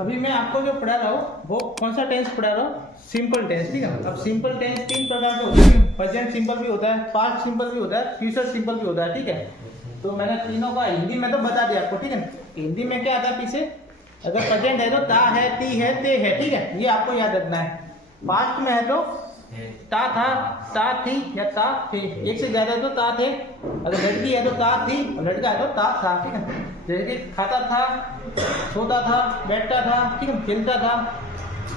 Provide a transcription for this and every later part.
अभी मैं आपको जो पढ़ा रहा हूँ वो कौन सा टेंस पढ़ा रहा हूँ, सिंपल टेंस, ठीक है। अब सिंपल टेंस 3 प्रकार के होते हैं, प्रेजेंट सिंपल भी होता है, पास्ट सिंपल भी होता है, फ्यूचर सिंपल भी होता है, ठीक है। तो मैंने तीनों का हिंदी में तो बता दिया आपको, ठीक है। हिंदी में क्या आता है पीछे, अगर प्रेजेंट है तो ता है, ती है, ते है, ठीक है, ये आपको याद रखना है। पास्ट में है तो ता था, ता थी या ता थे, एक से ज्यादा है तो ता थे, अगर लड़की है तो ता थी और लड़का है तो ता था, ठीक है। जैसे कि खाता था, सोता था, बैठता था, ठीक है, खेलता था।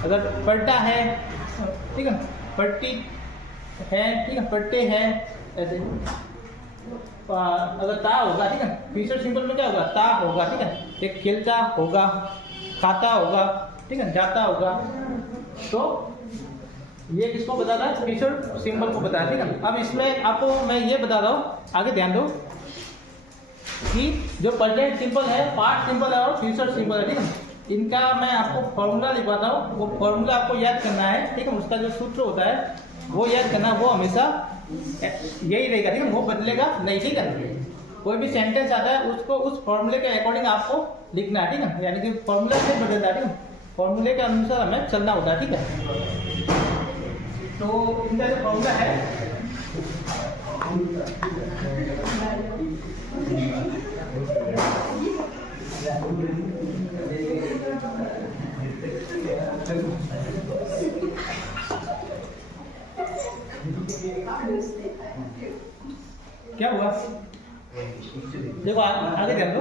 अगर पढ़ता है, ठीक है, पढ़ती है, ठीक है, पढ़ते हैं, ऐसे। अगर ता होगा, ठीक है, फ्यूचर सिंपल में क्या होगा, ता होगा, ठीक है, एक खेलता होगा, खाता होगा, ठीक है, जाता होगा। तो ये किसको बताता है, फ्यूचर सिंबल को बताया, ठीक है। अब इसमें आपको मैं ये बता रहा हूँ, आगे ध्यान दो कि जो प्रेजेंट सिंपल है, पास्ट सिंपल है और फ्यूचर सिंपल है, ठीक है, इनका मैं आपको फॉर्मूला लिखवाता हूँ। वो फॉर्मूला आपको याद करना है, ठीक है, उसका जो सूत्र होता है वो याद करना, वो हमेशा यही रहेगा, ठीक है, वो बदलेगा नहीं, ठीक है। कोई भी सेंटेंस आता है उसको उस फॉर्मूले के अकॉर्डिंग आपको लिखना है, ठीक है, यानी कि फॉर्मूला से बदलता है, ठीक है, फॉर्मूले के अनुसार हमें चलना होता है, ठीक है। तो इनका जो फॉर्मूला है, क्या हुआ, देखो आगे ध्यान दो।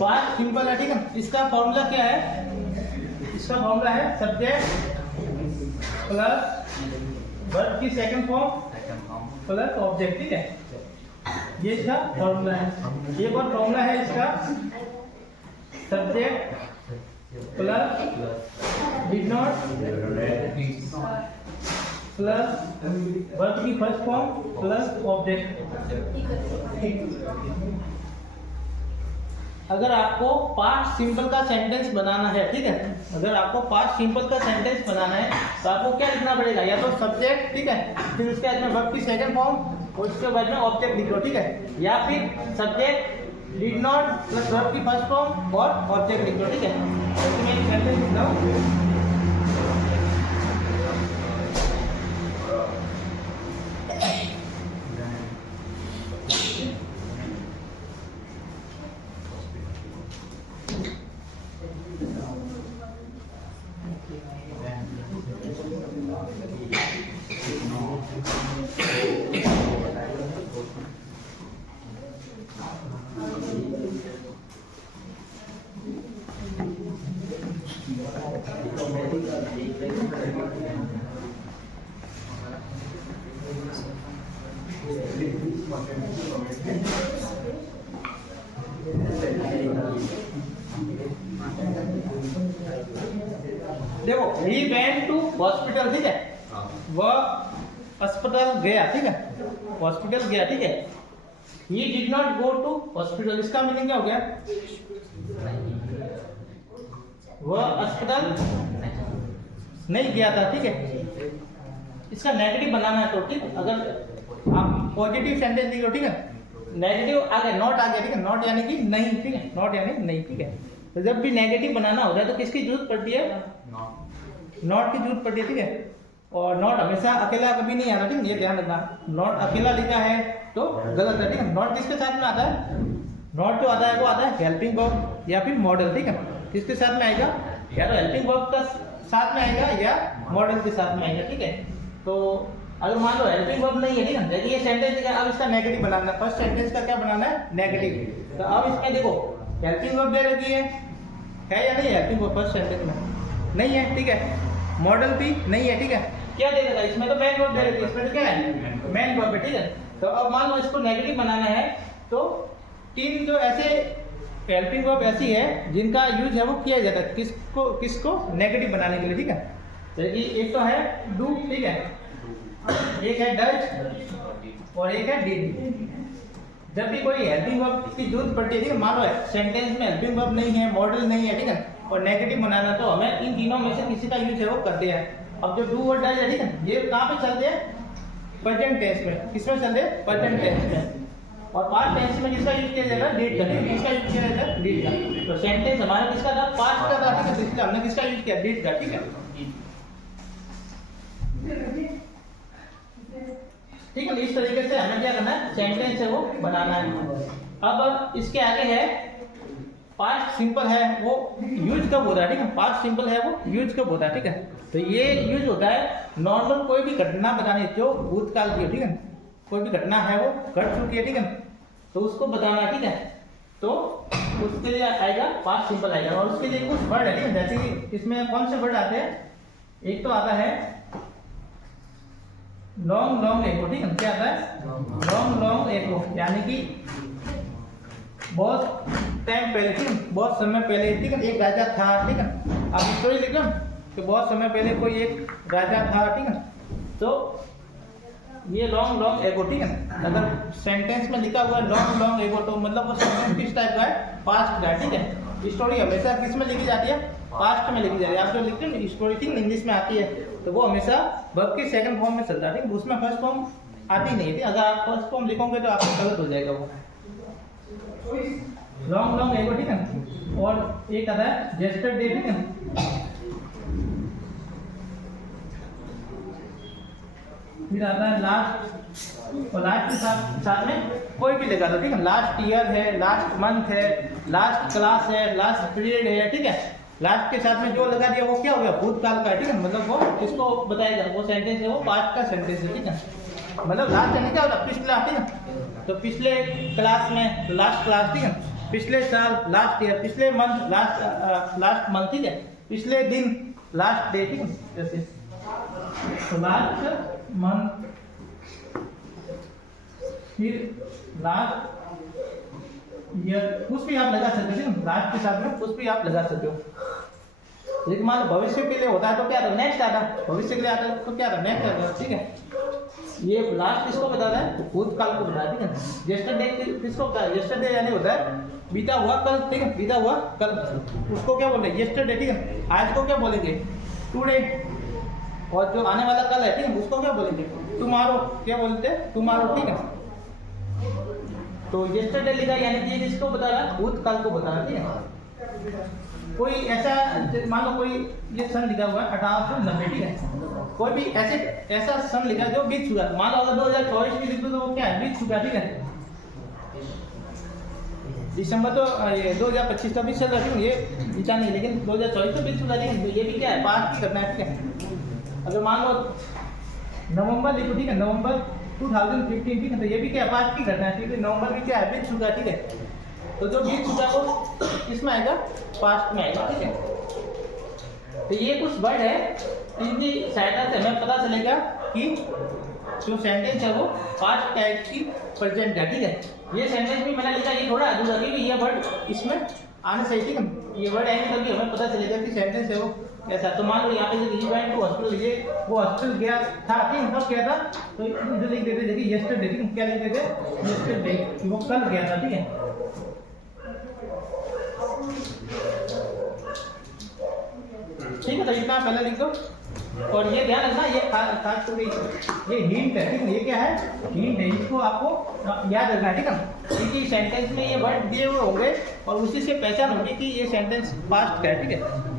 पास्ट सिंपल है, ठीक है, इसका फॉर्मूला क्या है, इसका फॉर्मूला है सब्जेक्ट प्लस वर्ब की सेकंड फॉर्म प्लस ऑब्जेक्ट, ठीक है, ये इसका फॉर्मूला है। एक और फॉर्मूला है इसका, subject plus did not plus verb की फर्स्ट फॉर्म प्लस ऑब्जेक्ट। अगर आपको पास्ट सिंपल का सेंटेंस बनाना है, ठीक है, अगर आपको पास्ट सिंपल का सेंटेंस बनाना है तो आपको क्या लिखना पड़ेगा, या तो सब्जेक्ट, ठीक है, फिर उसके बाद में वर्ब की सेकंड फॉर्म और उसके बाद में ऑब्जेक्ट लिख लो, ठीक है, या फिर subject did not plus verb की फर्स्ट फॉर्म और ऑब्जेक्ट लिख लो, ठीक है। तो मैं एक सेंटेंस लिख रहा हूँ, देखो, ही वेंट टू हॉस्पिटल, ठीक है, वह अस्पताल गया, ठीक है, हॉस्पिटल गया, ठीक है। He did not go to hospital, इसका मीनिंग क्या हो गया, वह अस्पताल नहीं गया था, ठीक है। इसका नेगेटिव बनाना है तो, ठीक है, अगर आप पॉजिटिव सेंटेंस लिख लो, ठीक है, नेगेटिव आ गया, नॉट आ गया, ठीक है, नॉट यानी कि नहीं, ठीक है, नॉट यानी नहीं, ठीक है। तो जब भी नेगेटिव बनाना होता है तो किसकी जरूरत पड़ती है, नॉट की जरूरत पड़ती है, ठीक है। और नॉट हमेशा अकेला कभी नहीं आता, ठीक है, ये ध्यान रखना। नॉट अकेला लिखा है तो गलत है, ठीक है। नॉट किसके साथ में आता है, नॉट जो आता है वो आता है हेल्पिंग वर्ब या फिर मॉडल, ठीक है। किसके साथ में आएगा, या तो हेल्पिंग वर्ब का साथ में आएगा या मॉडल के साथ में आएगा, ठीक है। तो अगर मान लो हेल्पिंग वर्ब नहीं है, ठीक है, जैसे ये सेंटेंस है, अब इसका नेगेटिव बनाना है, फर्स्ट सेंटेंस का क्या बनाना है, नेगेटिव। तो अब इसमें देखो हेल्पिंग वर्ब दे रखी है या नहीं, हेल्पिंग वर्ब फर्स्ट सेंटेंस में नहीं है, ठीक है, मॉडल भी नहीं है, ठीक है। क्या दे रखा है इसमें, तो मेन वर्ब दे रखी है, इसमें तो क्या है, मेन वर्ब है, ठीक है। तो अब मान लो इसको नेगेटिव बनाना है तो 3 जो ऐसे हेल्पिंग वर्ब ऐसी है जिनका यूज है वो किया जाता है, किसको नेगेटिव बनाने के लिए, ठीक है। तो एक तो है डू, ठीक है, एक है डज और एक है डिड। जब भी कोई हेल्पिंग वर्ब की जरूरत पड़ती है, ठीक है, मान लो सेंटेंस में हेल्पिंग वर्ब नहीं है, मॉडल नहीं है, ठीक है, और नेगेटिव बनाना, तो हमें इन तीनों में से किसी का यूज है वो करते हैं। अब जो डू और डज है, ठीक है, ये कहाँ पे चलते हैं, प्रेजेंट टेंस में। किसमें चलते हैं, प्रेजेंट टेंस में। और पास्ट टेंस में जिसका यूज किया जाएगा, डिड का, किसका यूज किया जाता है, डिड का। तो सेंटेंस हमारा किसका था, पास्ट का था, ठीक है। इसलिए हमने किसका यूज किया, डिड का, ठीक है। ठीक है, इस तरीके से हमें क्या करना है, सेंटेंस है वो बनाना है। अब इसके आगे है पास्ट सिंपल है, वो यूज कब होता है, ठीक है। पास्ट सिंपल है वो यूज कब होता है, ठीक है। तो ये यूज होता है नॉर्मल कोई भी घटना बताने जो भूतकाल की है, ठीक है। कोई भी घटना है वो घट चुकी है, ठीक है, तो उसको बताना है, ठीक है। तो उसके लिए आएगा पास्ट सिंपल आएगा, और उसके लिए कुछ वर्ड है, ठीक है। जैसे कि इसमें कौन से वर्ड आते हैं, एक तो आता है लॉन्ग लॉन्ग एगो, ठीक है। क्या आता है, लॉन्ग लॉन्ग एगो, यानी कि बहुत टाइम पहले, ठीक है, बहुत समय पहले, ठीक है, एक राजा था, ठीक है। आप स्टोरी लिख लो कि बहुत समय पहले कोई एक राजा था, ठीक है। तो ये लॉन्ग लॉन्ग एगो, ठीक है। अगर सेंटेंस में लिखा हुआ है लॉन्ग लॉन्ग एगो, तो मतलब वो सेंटेंस किस टाइप का है, पास्ट का, ठीक है। स्टोरी हमेशा किस में लिखी जाती है, पास्ट में लिखी जाती है। आप जो लिखते हैं स्टोरी, ठीक है, इंग्लिश में आती है, तो वो हमेशा वर्ब के सेकंड फॉर्म में चलता है, ठीक है। उसमें फर्स्ट फॉर्म आती नहीं थी, अगर आप फर्स्ट फॉर्म लिखोगे तो आपको गलत हो जाएगा वो। लॉन्ग लॉन्ग एगो, ठीक है। और एक आता है येस्टरडे, ठीक है। फिर आता है लास्ट, और लास्ट के साथ में कोई भी लगा दो, ठीक है। लास्ट ईयर है, लास्ट मंथ है, लास्ट क्लास है, लास्ट पीरियड है, ठीक है। लास्ट के साथ में जो लगा दिया वो क्या हो गया, भूतकाल का है, ठीक है। मतलब वो किसको बताएगा, वो सेंटेंस है वो पास्ट का सेंटेंस है, ठीक है। मतलब लास्ट यानी क्या होता है, पिछला, ठीक है। तो पिछले क्लास में लास्ट क्लास, ठीक है। पिछले साल लास्ट ईयर, पिछले मंथ लास्ट मंथ, ठीक है। पिछले दिन लास्ट डे, ठीक है। जैसे तो लास्ट मंथ, फिर लास्ट ईयर, कुछ भी आप लगा सकते हो, लास्ट के साथ में कुछ भी आप लगा सकते हो। लेकिन मान लो भविष्य के लिए होता है तो क्या था, नेक्स्ट आता, भविष्य के लिए आता है तो क्या था, नेक्स्ट आता, ठीक है। ये लास्ट किसको बताता है, भूतकाल को बताता है, ठीक है। येस्टरडे किसको बताता है, येस्टरडे यानी होता है बीता हुआ कल, ठीक है, बीता हुआ कल, उसको क्या बोलते हैं, येस्टरडे, ठीक है। आज को क्या बोलेंगे, टुडे। और जो आने वाला कल है, ठीक है, उसको क्या बोलेंगे, टुमारो, क्या बोलते हैं, टुमारो, ठीक है। तो येस्टरडे लिखा यानी कि ये किसको बता रहा है, भूतकाल को बता रहा है, ठीक है। कोई ऐसा मान लो कोई ये सन लिखा हुआ है 1890, ठीक है। कोई भी ऐसा सन लिखा जो बीत चुका है, मान लो अगर 2024 भी लिख दो तो वो क्या है, बीत चुका, ठीक है। दिसंबर तो ये 2025 तो बीत चल रहा है, ये बीता नहीं, लेकिन 2024 तो बीत चुका है, लेकिन ये भी क्या है, पास्ट की घटना है, ठीक है। अगर मान लो नवंबर लिखो, ठीक है, नवंबर 2015, ठीक है, तो ये भी क्या है, पास्ट की घटना है, ठीक है। नवंबर भी क्या है, बीत चुका, ठीक है। तो जो बीत चुका वो किसमें आएगा, पास्ट में आएगा, ठीक है। तो ये कुछ वर्ड है, इनकी सहायता से हमें पता चलेगा कि जो सेंटेंस है वो पास्ट टाइप की प्रेजेंट है, ठीक है। ये सेंटेंस भी मैंने लिखा, ये थोड़ा अधूरा है, ये वर्ड इसमें आने से, ठीक है। ये वर्ड आएंगे तभी हमें पता चलेगा कि सेंटेंस है वो कैसा। तो मान लो यहाँ पे ही वेंट टू हॉस्पिटल, ये वो हॉस्पिटल गया था, ठीक है, कब गया था, तो इधर लिख देते, देखिए येस्टरडे, ठीक है, क्या लिख देते, येस्टरडे, वो कल गया था, ठीक है। ठीक है, तो इतना पहले लिख दो। और ये ध्यान रखना, ये खास करके ये हिंट है, ठीक है। ये क्या है, हिंट है, इसको आपको याद रखना है, ठीक है। क्योंकि सेंटेंस में ये वर्ड दिए हुए होंगे और उसी से पहचान होगी कि ये सेंटेंस पास्ट का है, ठीक है।